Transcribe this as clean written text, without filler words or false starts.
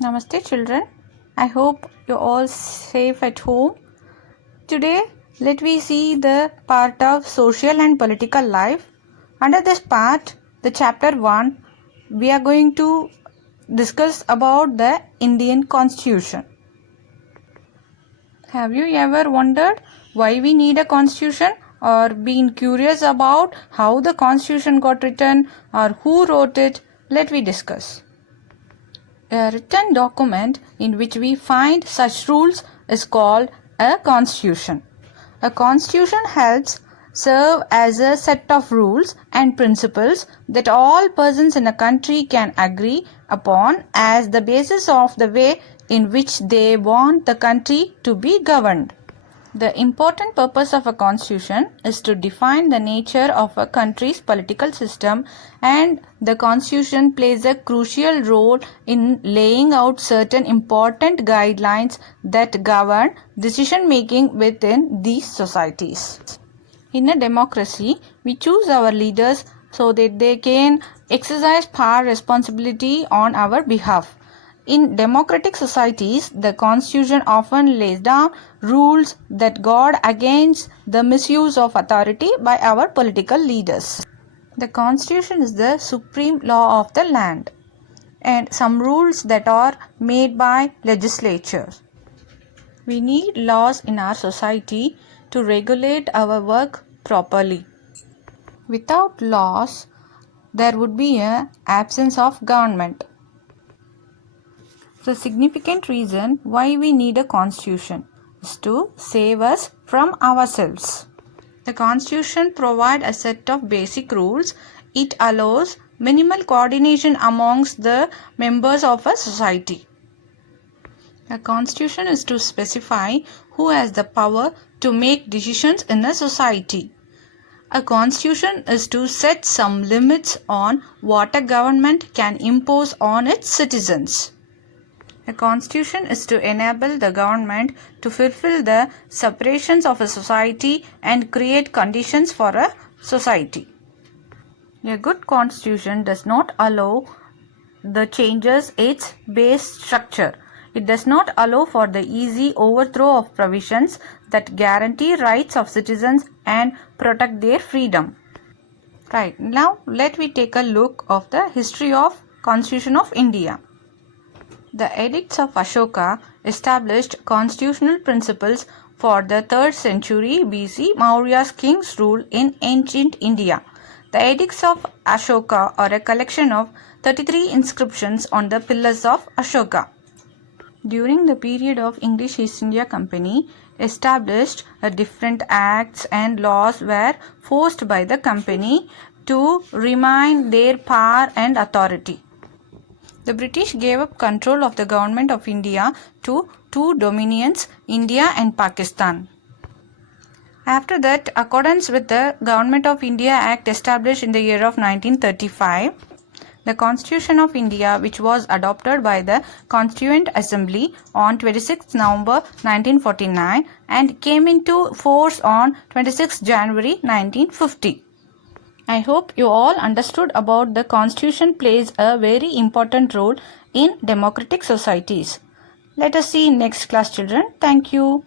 Namaste children. I hope you're all safe at home. Today let we see the part of social and political life. Under this part, the chapter 1, we are going to discuss about the Indian Constitution. Have you ever wondered why we need a constitution or been curious about how the constitution got written or who wrote it? Let we discuss. A written document in which we find such rules is called a constitution. A constitution helps serve as a set of rules and principles that all persons in a country can agree upon as the basis of the way in which they want the country to be governed. The important purpose of a constitution is to define the nature of a country's political system, and the constitution plays a crucial role in laying out certain important guidelines that govern decision making within these societies. In a democracy, we choose our leaders so that they can exercise power responsibility on our behalf. In democratic societies, the constitution often lays down rules that guard against the misuse of authority by our political leaders. The constitution is the supreme law of the land, and some rules that are made by legislatures. We need laws in our society to regulate our work properly. Without laws, there would be an absence of government. The significant reason why we need a constitution is to save us from ourselves. The constitution provides a set of basic rules. It allows minimal coordination amongst the members of a society. A constitution is to specify who has the power to make decisions in a society. A constitution is to set some limits on what a government can impose on its citizens. A constitution is to enable the government to fulfill the separations of a society and create conditions for a society. A good constitution does not allow the changes its base structure. It does not allow for the easy overthrow of provisions that guarantee rights of citizens and protect their freedom. Right, now let me take a look of the history of Constitution of India. The Edicts of Ashoka established constitutional principles for the 3rd century BC Maurya's king's rule in ancient India. The Edicts of Ashoka are a collection of 33 inscriptions on the pillars of Ashoka. During the period of English East India Company, established different acts and laws were forced by the company to remain their power and authority. The British gave up control of the government of India to two dominions, India and Pakistan. After that, accordance with the Government of India Act established in the year of 1935, the Constitution of India, which was adopted by the Constituent Assembly on 26 November 1949 and came into force on 26 January 1950. I hope you all understood about the Constitution plays a very important role in democratic societies. Let us see in next class, children. Thank you.